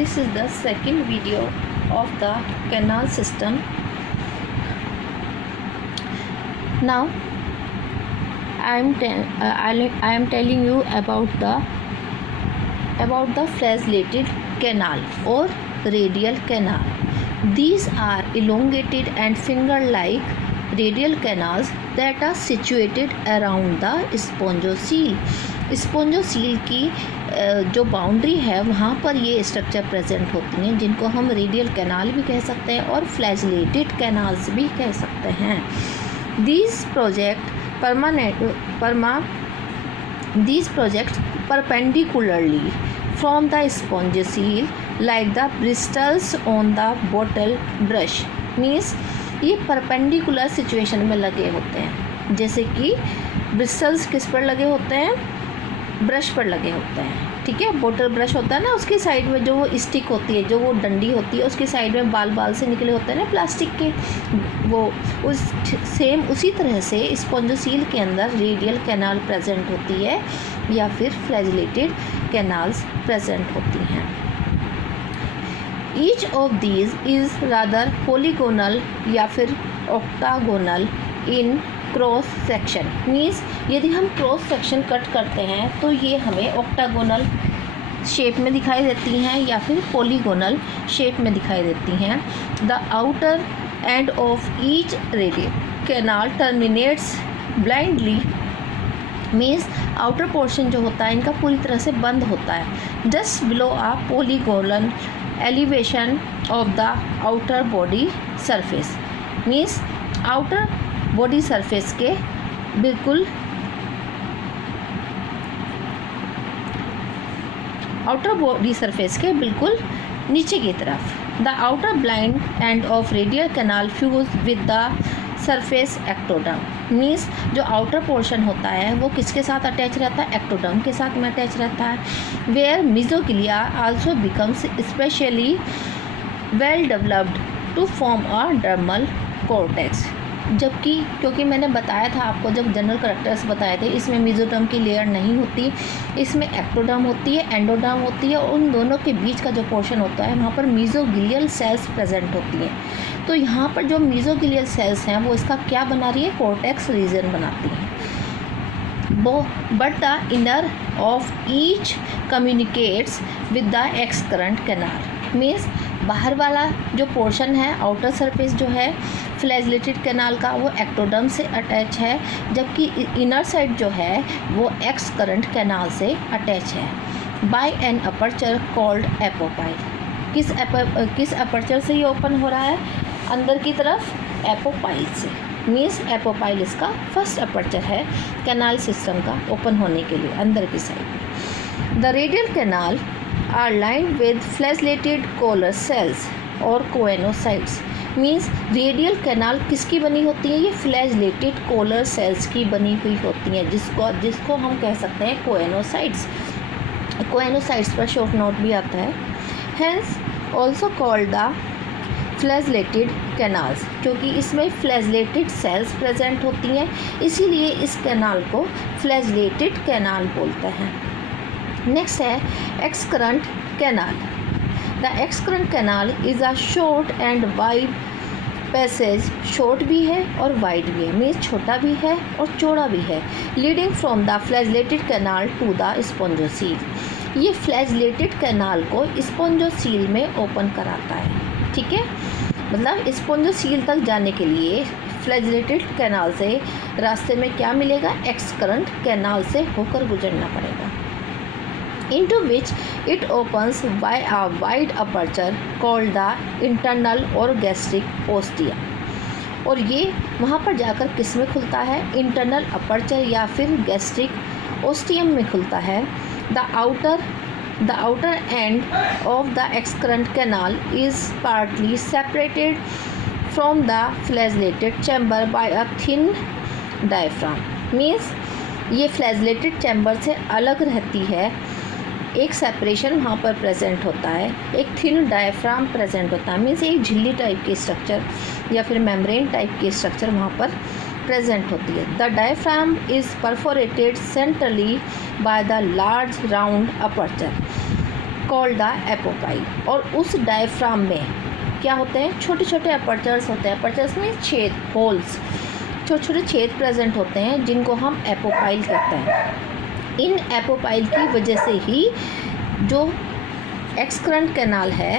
This is the second video of the canal system. Now I am telling you about the flagellated canal or radial canal. These are elongated and finger-like radial canals that are situated around the spongiocele. स्पोंजोसील की जो boundary है वहाँ पर ये structure present होती हैं, जिनको हम रेडियल कैनाल भी कह सकते हैं और फ्लैजेलेटेड कैनाल्स भी कह सकते हैं. These project perpendicularly from the spongiocele like the bristles on the bottle brush. Means ये परपेंडिकुलर सिचुएशन में लगे होते हैं. जैसे कि ब्रिस्टल्स किस पर लगे होते हैं? ब्रश पर लगे होते हैं. ठीक है, बोटल ब्रश होता है ना, उसकी साइड में जो वो स्टिक होती है, जो वो डंडी होती है, उसकी साइड में बाल से निकले होते हैं ना प्लास्टिक के, वो उस सेम उसी तरह से स्पॉन्जोसील के अंदर रेडियल कैनाल प्रेजेंट होती है या फिर फ्लैजेलेटेड कैनाल्स प्रेजेंट होती हैं. Each of these is rather polygonal या फिर octagonal in cross section. Means यदि हम क्रॉस सेक्शन कट करते हैं तो ये हमें ऑक्टागोनल शेप में दिखाई देती हैं या फिर पॉलीगोनल शेप में दिखाई देती हैं. The outer end of each radial canal terminates blindly. Means outer portion जो होता है इनका पूरी तरह से बंद होता है just below a polygonal elevation of the outer body surface. Means outer body surface के बिल्कुल आउटर बॉडी सरफेस के बिल्कुल नीचे की तरफ. The outer blind end of radial canal fuse with the surface ectoderm. Means जो आउटर पोर्शन होता है वो किसके साथ अटैच रहता है? एक्टोडर्म के साथ में अटैच रहता है. Where mesogloea also becomes specially well developed to form a dermal cortex. जबकि क्योंकि मैंने बताया था आपको, जब जनरल करैक्टर्स बताए थे, इसमें मेसोडर्म की लेयर नहीं होती, इसमें एक्टोडर्म होती है, एंडोडर्म होती है, और उन दोनों के बीच का जो पोर्शन होता है वहाँ पर मेसोगिलियल सेल्स प्रेजेंट होती हैं. तो यहाँ पर जो मेसोगिलियल सेल्स हैं वो इसका क्या बना रही है? कॉर्टेक्स रीजन बनाती हैं. But the inner of each communicates with the excurrent canal. Means बाहर वाला जो पोर्शन है, आउटर सरफेस जो है फ्लैजेलेटेड कैनाल का, वो एक्टोडर्म से अटैच है, जबकि इनर साइड जो है वो एक्स करंट कैनाल से अटैच है बाय एन अपर्चर कॉल्ड एपोपाइल. किस अपर्चर से ये ओपन हो रहा है? अंदर की तरफ एपोपाइल से. मीन्स एपोपाइल इसका फर्स्ट अपर्चर है कैनाल सिस्टम का ओपन होने के लिए अंदर की side. The radial canal are lined with flagellated collar cells और कोएनोसाइट्स. मीन्स रेडियल कैनाल किसकी बनी होती है? ये फ्लैजेलेटेड कोलर सेल्स की बनी हुई होती हैं, जिसको हम कह सकते हैं कोएनोसाइट्स. कोएनोसाइट्स पर शॉर्ट नोट भी आता है. Hence also called the flagellated canals. क्योंकि इसमें फ्लैजेलेटेड सेल्स प्रेजेंट होती हैं, इसीलिए इस कैनाल को फ्लैजेलेटेड कैनाल बोलते हैं. नेक्स्ट है excurrent canal. The excurrent canal is a short and wide passage. Short भी है और वाइड भी है. मीन्स छोटा भी है और चौड़ा भी है. Leading from the flagellated canal to the spongocoel. ये फ्लैजेलेटेड कैनाल को स्पॉन्जोसील में ओपन कराता है. ठीक है, मतलब स्पॉन्जोसील तक जाने के लिए फ्लैजेलेटेड कैनाल से रास्ते में क्या मिलेगा? एक्सकरेंट कैनाल से होकर गुजरना पड़ेगा. into which it opens by a wide aperture called the internal or gastric ostia. और ये वहाँ पर जाकर किस में खुलता है? इंटरनल अपर्चर या फिर गैस्ट्रिक ओस्टियम में खुलता है. The outer end of the excurrent canal is partly separated from the flagellated chamber by a thin diaphragm. Means ये फ्लैजेलेटेड चैम्बर से अलग रहती है, एक सेपरेशन वहाँ पर प्रेजेंट होता है, एक थिन डायफ्राम प्रेजेंट होता है. मीन्स एक झिल्ली टाइप की स्ट्रक्चर या फिर मेम्ब्रेन टाइप की स्ट्रक्चर वहाँ पर प्रेजेंट होती है. The diaphragm is perforated centrally by the large round aperture called the apopyle. और उस डायफ्राम में क्या होते हैं, छोटे छोटे अपर्चर्स होते हैं। अपर्चर्स में छेद, होल्स, छोटे छोटे छेद प्रेजेंट होते हैं जिनको हम एपोपाइल कहते हैं। इन एपोपाइल की वजह से ही जो एक्सक्रंट कैनाल है